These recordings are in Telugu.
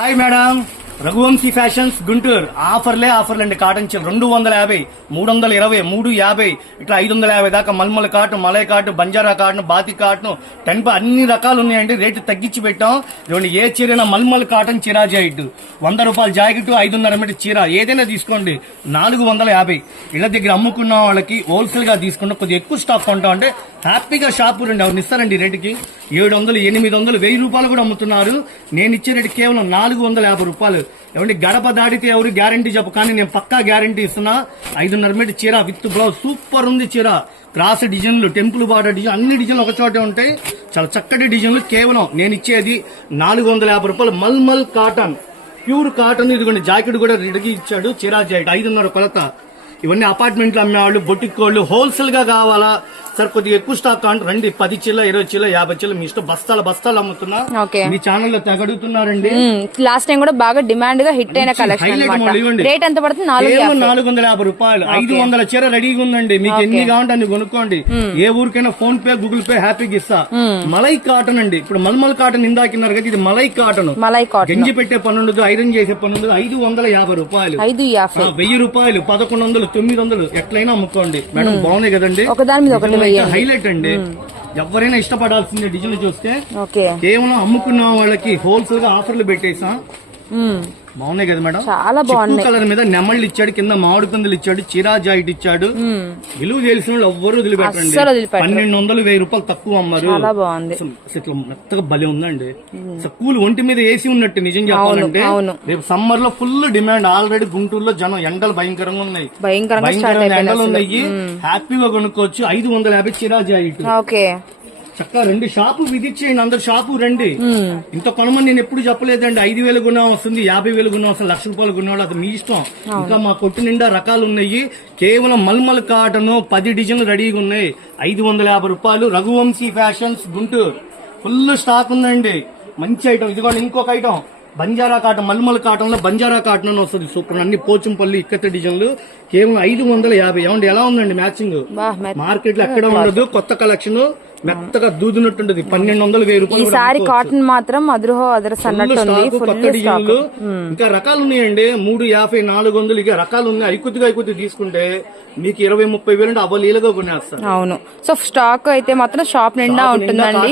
Hi madam, Raghuvanshi fashions Guntur. ఆఫర్లే అండి. కాటన్ చీర 250, 320, 350 ఇట్లా 550 దాకా mulmul cotton, malai cotton, Banjara cotton, bathi cotton, టెంప అన్ని రకాలు ఉన్నాయండి. రేటు తగ్గించి పెట్టాం. ఇవ్వండి, ఏ చీరైనా మల్మల్ కాటన్ చీరా జాకెట్ 100 రూపాయల జాకెట్, 5.5 మీటర్ చీర ఏదైనా తీసుకోండి 450. ఇళ్ల దగ్గర అమ్ముకున్న వాళ్ళకి హోల్సేల్ గా తీసుకుంటే కొద్దిగా ఎక్కువ స్టాక్ కొంటాం అంటే హ్యాపీగా షాపు రండి, ఎవరిని ఇస్తారండి రేటుకి. 700, 800, 1000 రూపాయలు కూడా అమ్ముతున్నారు. నేను ఇచ్చే రేటు కేవలం 450 రూపాయలు. ఏమంటే గడప దాడితే ఎవరు గ్యారంటీ చెప్పు, కానీ నేను పక్కా గ్యారంటీ ఇస్తున్నా. 5.5 మీటర్ చీర విత్ బ్లౌజ్ సూపర్ ఉంది. చీర క్రాస్ డిజైన్లు, టెంపుల్ బార్డర్ డిజైన్, అన్ని డిజైన్లు ఒక చోటే ఉంటాయి. చాలా చక్కటి డిజైన్లు. కేవలం నేను ఇచ్చేది 450 రూపాయలు. Mulmul cotton, pure cotton. ఇదిగోండి, జాకెట్ కూడా రెడీగా ఇచ్చాడు. చీరా జాకెట్ 5.5 కొలత. ఇవన్నీ అపార్ట్మెంట్లు అమ్మేవాళ్ళు, బొటిక్ వాళ్ళు హోల్సేల్ గా కావాలా సార్, కొద్దిగా ఎక్కువ స్టాక్ అంటే రండి. 10 చీల, 20 చీల, 50 చీల మీ ఇష్టం. బస్తాలు అమ్ముతున్నా. మీ ఛానల్ లో తెగడుతున్నారండి. లాస్ట్ టైం కూడా బాగా డిమాండ్ గా హిట్ అయిన కలెక్షన్. రేట్ ఎంత పడుతుంది? 450 రూపాయలు. 500 చీర రెడీగా ఉందండి. మీకు ఎన్ని కావాలంటే అన్ని కొనుక్కోండి. ఏ ఊరికైనా ఫోన్ పే, గూగుల్ పే హ్యాపీగా ఇస్తా. మలై కాటన్ అండి. ఇప్పుడు మల్మల్ కాటన్ ఇందాకిన్నారు కదా, ఇది మలై కాటన్. గంజి పెట్టే పని ఉండదు, ఐరన్ చేసే పని ఉండదు. 550 రూపాయలు. 1000 రూపాయలు, 1100, 900 ఎట్లయినా అమ్ముకోండి మేడం. బాగున్నాయి కదండి. హైలైట్ అండి. ఎవరైనా ఇష్టపడాల్సిందే డిజైన్ చూస్తే. కేవలం అమ్ముకున్న వాళ్ళకి హోల్సేల్ గా ఆఫర్లు పెట్టేసా. బాగున్నాయి కదా మేడం. చాలా బాగుంది. కలర్ మీద నెమళ్ళు ఇచ్చాడు, కింద మామిడి పందులు ఇచ్చాడు, చీరా జాకెట్ ఇచ్చాడు. విలువ తెలిసిన వాళ్ళు ఎవ్వరు వదిలిపెట్టండి. 1200, 1000 రూపాయలు తక్కువ అమ్మారు. అసలు మెత్తగా భలే ఉందండి. కూల్ ఒంటి మీద ఏసీ ఉన్నట్టు. నిజం చెప్పాలంటే రేపు సమ్మర్ లో ఫుల్ డిమాండ్. ఆల్రెడీ గుంటూరులో జనం, ఎండలు భయంకరంగా ఉన్నాయి. భయంకరంగా ఎండలు ఉన్నాయి. హ్యాపీగా కొనుక్కోవచ్చు. 550 చీరా జాకెట్. చక్కగా 2 షాపు విజిట్ చేయండి. అందరు షాపు రండి. ఇంత కొనమని నేను ఎప్పుడు చెప్పలేదండి. 5,000 గుణం వస్తుంది, 50,000 గుణం వస్తుంది, 1,00,000 రూపాయలు గుణం, అది మీ ఇష్టం. ఇంకా మా కొట్టు నిండా రకాలు ఉన్నాయి. కేవలం మల్మల్ కాటన్ 10 డిజైన్లు రెడీగా ఉన్నాయి. 550 రూపాయలు. Raghuvanshi fashions Guntur. Full stock ఉందండి. మంచి ఐటమ్. ఇదిగోండి ఇంకొక item, Banjara cotton. Mulmul cotton లో బంజారా కాటన్ అని వస్తుంది. సూపర్. అన్ని పోచంపల్లి ఇక్కత డిజైన్లు. కేవలం 550. ఏమండి ఎలా ఉందండి మ్యాచింగ్? మార్కెట్ లో ఎక్కడ ఉండదు. కొత్త కలెక్షన్, మెత్తగా దూదినట్టుంటది. 1200, 1000 రూపాయలు. కాటన్ మాత్రం కొత్త డిజైన్లు. ఇంకా రకాలు ఉన్నాయండి. 350, 400 ఇక రకాలు ఉన్నాయి. అయికొద్దిగా తీసుకుంటే మీకు 20-30 వేలు అవలీలుగా కొనేస్తారు. అవును. సో స్టాక్ అయితే మాత్రం షాప్ నిండా ఉంటుందండి.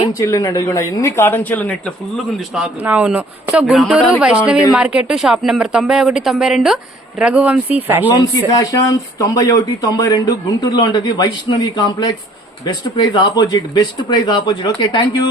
ఎన్ని కాటన్ చీరలు ఇట్లా ఫుల్ ఉంది స్టాక్. అవును. So Guntur Vaishnavi market, shop number 91, 92 Raghuvanshi fashions 91, 92 గుంటూరులో ఉంటది. Vaishnavi complex. Best price opposite. Okay, thank you.